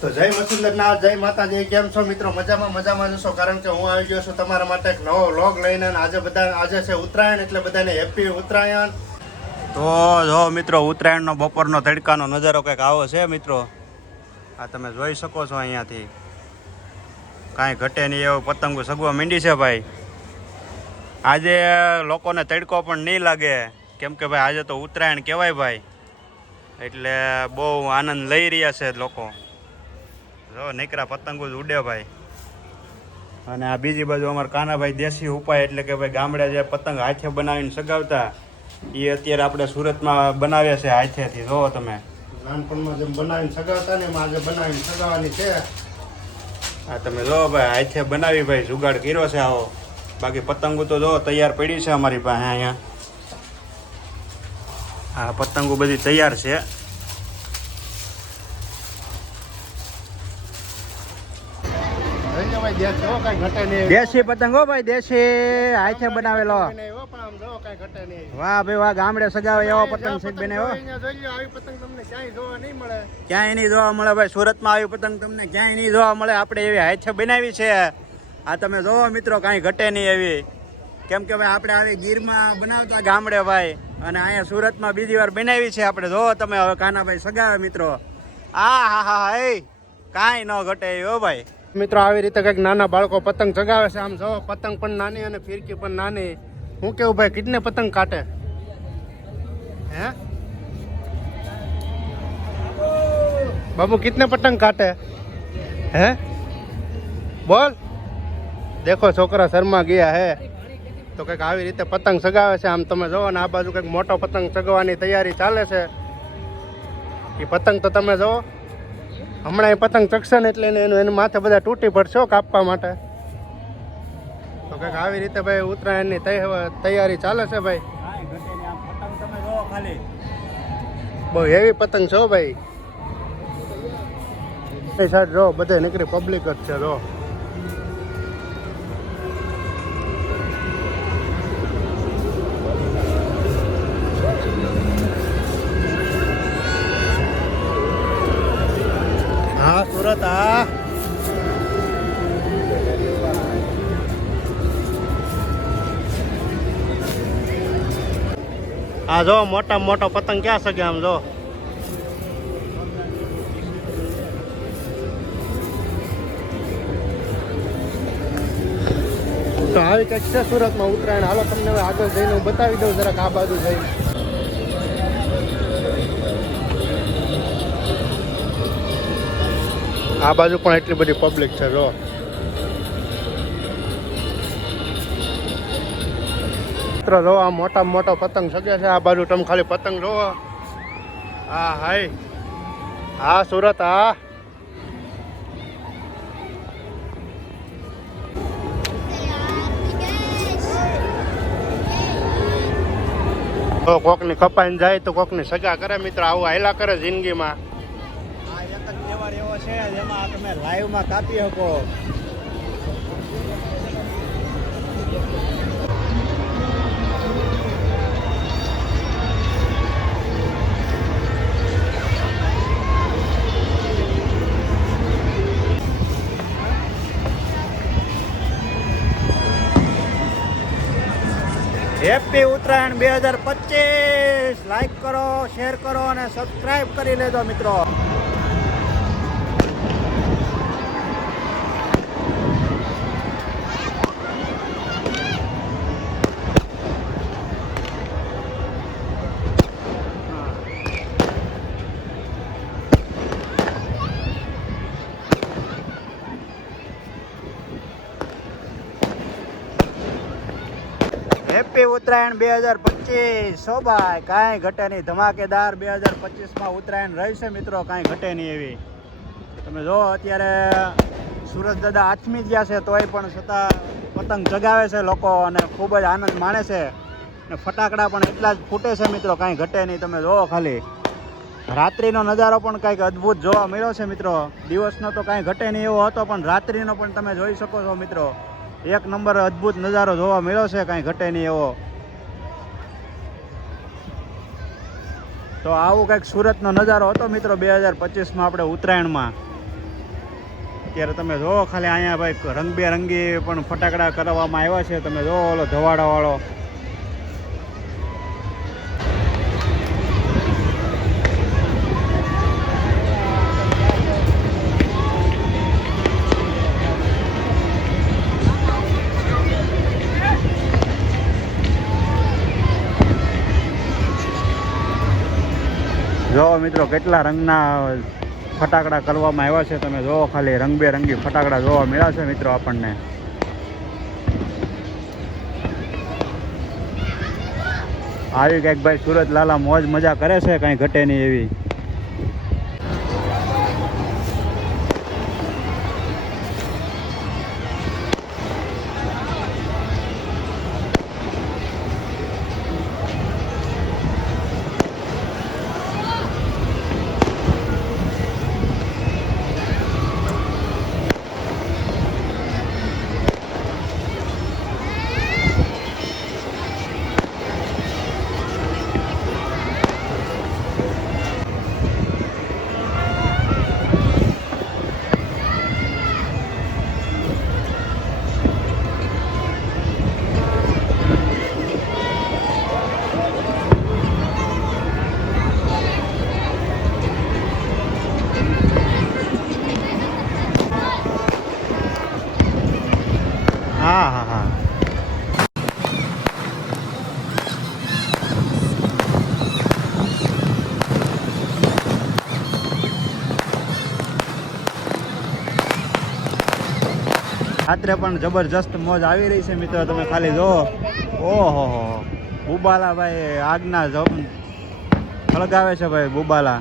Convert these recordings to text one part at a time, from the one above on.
તો જય મસુંદરનાથ જય માતાજી, કેમ છો મિત્રો? મજામાં મજામાં જશો કારણ કે હું આવી ગયો છું તમારા માટે એક નવો વ્લોગ લઈને આજે બધા, આજે છે ઉત્તરાયણ, એટલે બધાને હેપી ઉત્તરાયણ. તો જો મિત્રો, ઉત્તરાયણનો બપોરનો તડકાનો નજારો કંઈક આવો છે, મિત્રો? આ તમે જોઈ શકો છો અહીંયાથી. કાંઈ ઘટે નહીં એવો પતંગો સગવા મીંડી છે ભાઈ. આજે લોકોને તડકો પણ નહીં લાગે. કેમ કે ભાઈ, આજે તો ઉત્તરાયણ કહેવાય ભાઈ. એટલે બહુ આનંદ લઈ રહ્યા છે લોકો. જો નીકળા પતંગો જ ઉડે ભાઈ. અને આ બીજી બાજુ અમારા કાનાભાઈ દેશી ઉપાય એટલે કે ભાઈ ગામડે જે પતંગ હાથે બનાવીને સગાવતા એ અત્યારે આપણે સુરતમાં બનાવે છે હાથેથી. જોવો તમે. નાનપણમાં જેમ બનાવીને સગાવતા ને એમાં આજે બનાવીને સગાવવાની છે. આ તમે જો ભાઈ હાથે બનાવી ભાઈ જુગાડ કર્યો છે આવો. બાકી પતંગો તો જો તૈયાર પડી છે અમારી પાસે અહીંયા. આ પતંગો બધી તૈયાર છે. દેશી પતંગ ભાઈ દેશી હાથે બનાવેલો. વાહ ભાઈ વાહ ગામડે સગાવે એવો પતંગ છે બેને હો. ક્યાંય નહીં જોવા મળે ભાઈ સુરતમાં આવી પતંગ તમને ક્યાંય નહીં જોવા મળે. આપણે એવી હાથે બનાવી છે. આ તમે જોવો મિત્રો કાંઈ ઘટે નહીં એવી. કેમ કે ભાઈ આપણે આવી ગીરમાં બનાવતા ગામડે ભાઈ અને અહીંયા સુરતમાં બીજી વાર બનાવી છે આપણે. જોવો તમે હવે કાનાભાઈ સગાવે મિત્રો. આ હા હા હા એ કાંઈ ન ઘટે હો ભાઈ. મિત્રો, આવી રીતે કંઈક નાના બાળકો પતંગ ચગાવે છે. આમ જો પતંગ પણ નાની અને ફિરકી પણ નાની. હું કેવું ભાઈ કેટલે પતંગ કાટે? હે? બાબુ કિતને પતંગ કાટે? હે? બોલ. દેખો, છોકરા શર્મા ગયા હે. તો કંઈક આવી રીતે પતંગ ચગાવે છે. આમ તમે જોવો ને, આ બાજુ કંઈક મોટો પતંગ ચગવાની તૈયારી ચાલે છે. એ પતંગ તો તમે જોવો હમણાં એ પતંગ ચકશે ને એટલે એનું એનું માથે બધા તૂટી પડશો કાપવા માટે. તો કંઈક આવી રીતે ભાઈ ઉત્તરાયણની તૈયારી ચાલે છે ભાઈ. બહુ હેવી પતંગ છો ભાઈ. સાઈડ જો, બધે નીકળી પબ્લિક જ છે, જો. હા, સુરત આ આ જો, મોટા મોટો પતંગ ક્યાં શકે આમ જો? તો આવી કંઈક છે સુરતમાં ઉત્તરાયણ? હાલો, તમને આગળ જઈને હું બતાવી દઉં જરાક આ બાજુ જઈને. આ બાજુ પણ એટલી બધી પબ્લિક છે, જો. મિત્રો, જો, આ મોટા મોટો પતંગ સગે છે. આ બાજુ તમે ખાલી પતંગ જોવો હા, હાય. હા, સુરત, હા. કોકની કપાઈને જાય તો કોકની સગા કરે. મિત્ર, આવું હાયલા કરે જિંદગીમાં. એક એવો છે, જેમાં તમે લાઈવમાં કાપી શકો. હેપી ઉત્તરાયણ બે હજાર પચીસ. લાઈક કરો શેર કરો અને સબસ્ક્રાઈબ કરી લેજો મિત્રો. ઉત્તરાયણ બે હજાર પચીસ. સો ભાઈ, કાંઈ ઘટે નહીં. ધમાકેદાર બે હજાર પચીસમાં ઉત્તરાયણ રહેશે મિત્રો, કાંઈ ઘટે નહીં એવી. તમે જો, અત્યારે સુરત દાદા આથમી ગયા છે, તોય પણ છતાં પતંગ ચગાવે છે લોકો અને ખૂબ જ આનંદ માણે છે. ને ફટાકડા પણ એટલા જ ફૂટે છે મિત્રો, કાંઈ ઘટે નહીં. તમે જોવો ખાલી. રાત્રિનો નજારો પણ કાંઈક અદ્ભુત જોવા મળ્યો છે મિત્રો. દિવસનો તો કાંઈ ઘટે નહીં એવો હતો, પણ રાત્રિનો પણ તમે જોઈ શકો છો મિત્રો. એક નંબર અદ્ભુત નજારો જોવા મળ્યો છે, કાંઈ ઘટે નહીં એવો. તો આવું કંઈક સુરતનો નજારો હતો મિત્રો બે હજાર પચીસમાં આપણે ઉત્તરાયણમાં. અત્યારે તમે જો ખાલી અહીંયા ભાઈ રંગબેરંગી પણ ફટાકડા કરવામાં આવ્યા છે. તમે જો ઓલો ધવાડાવાળો. જો મિત્રો, કેટલા રંગના ફટાકડા કરવામાં આવ્યા છે તમે જોવો ખાલી રંગબેરંગી ફટાકડા જોવા મળ્યા છે મિત્રો આપણને. આવી કંઈક ભાઈ સુરત લાલા મોજ મજા કરે છે, કાંઈ ઘટે નહીં એવી. રાત્રે પણ જબરજસ્ત મોજ આવી રહી છે મિત્રો, તમે ખાલી જો ઓહો બુબાલા ભાઈ આગના જમ સળગાવે છે ભાઈ બુબાલા.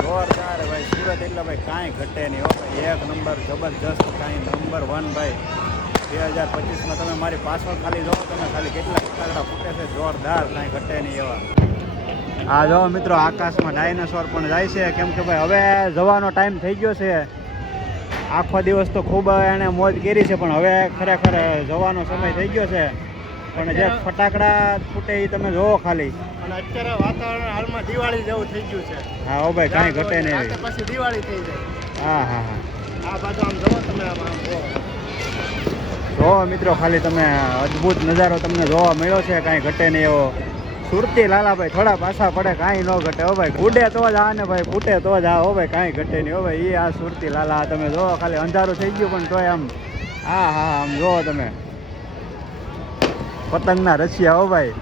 જોરદાર ભાઈ, સુરત એટલે ભાઈ કાંઈ ઘટે નહીં હો એક નંબર જબરજસ્ત કાંઈ નંબર વન ભાઈ. બે હજાર પચીસમાં તમે મારી પાછળ ખાલી જો તમે ખાલી કેટલા ફૂટે છે, જોરદાર કાંઈ ઘટે નહીં એવા. આ જો મિત્રો આકાશમાં ડાયનાસોર પણ જાય છે. કેમ કે ભાઈ હવે જવાનો ટાઈમ થઈ ગયો છે. આખો દિવસ તો ખૂબ એણે મોજ કરી છે પણ હવે ખરેખર જવાનો સમય થઈ ગયો છે. પણ જે ફટાકડા ફૂટે એ તમે જોવો ખાલી. અને અત્યારે વાતાવરણ હાલમાં દિવાળી જેવું થઈ ગયું છે. હા ઓ ભાઈ કાંઈ ઘટે નહીં. પછી દિવાળી થઈ જાય. હા હા હા. આ બાજુ આમ જોવો તમે આમ જોવો મિત્રો ખાલી તમે અદ્ભુત નજારો તમને જોવા મળ્યો છે. કાંઈ ઘટે નહીં એવો. સુરતી લાલાભાઈ થોડા પાછા પડે, કાંઈ ન ઘટે. હો ભાઈ ઉડે તો જ આ ને ભાઈ, ફૂટે તો જ આ. હો ભાઈ, કાંઈ ઘટે નહીં. હો ભાઈ એ આ સુરતી લાલા તમે જોવો ખાલી અંધારું થઈ ગયું પણ તોય આમ, હા હા, આમ જોવો તમે. પતંગના રસિયા, હો ભાઈ.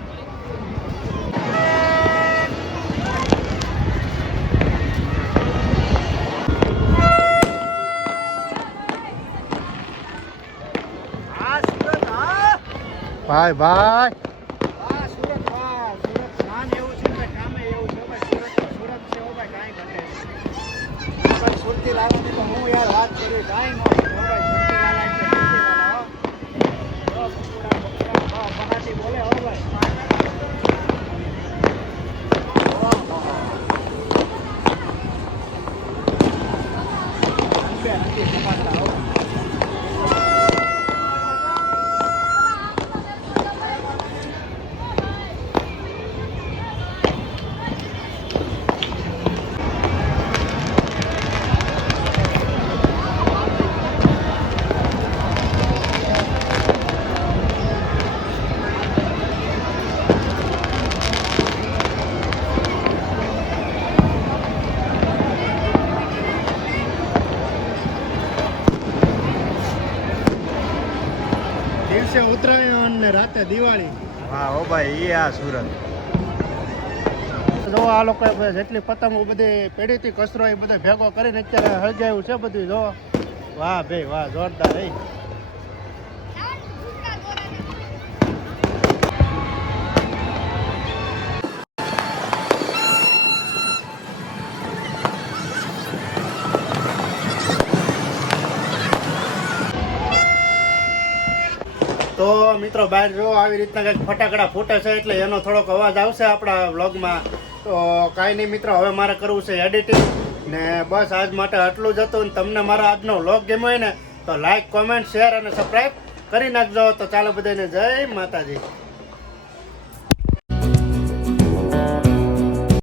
ભાઈ ભાઈ વાહ સુરત વાહ સુરત શાન એવું છે ભાઈ કામે એવું છે ભાઈ સુરત તો સુરત છે હો ભાઈ કાંઈ ઘટે નહીં. સુરતી લાલાની તો હું યાર વાત કરી કાંઈ ઘટે હો ભાઈ. દિવસે ઉત્તરાયણ ને રાતે દિવાળી. હા હો ભાઈ એ આ સુરત. જો આ લોકો જેટલી પતંગો બધી પેઢી થી કચરો એ બધો ભેગો કરીને અત્યારે હળગાવ્યું છે બધું જો. વાહ ભાઈ વાહ જોરદાર એ મિત્રો, બહાર જો આવી રીતના કંઈક ફટાકડા ફૂટે છે એટલે એનો થોડોક અવાજ આવશે આપણા વ્લોગમાં. તો કાંઈ નહીં મિત્રો, હવે મારે કરવું છે એડિટિંગ ને બસ આજ માટે આટલું જ હતું. ને તમને મારો આજનો વ્લોગ ગમ્યો હોય ને, તો લાઈક કોમેન્ટ શેર અને સબસ્ક્રાઈબ કરી નાખજો. તો ચાલો બધાને જય માતાજી.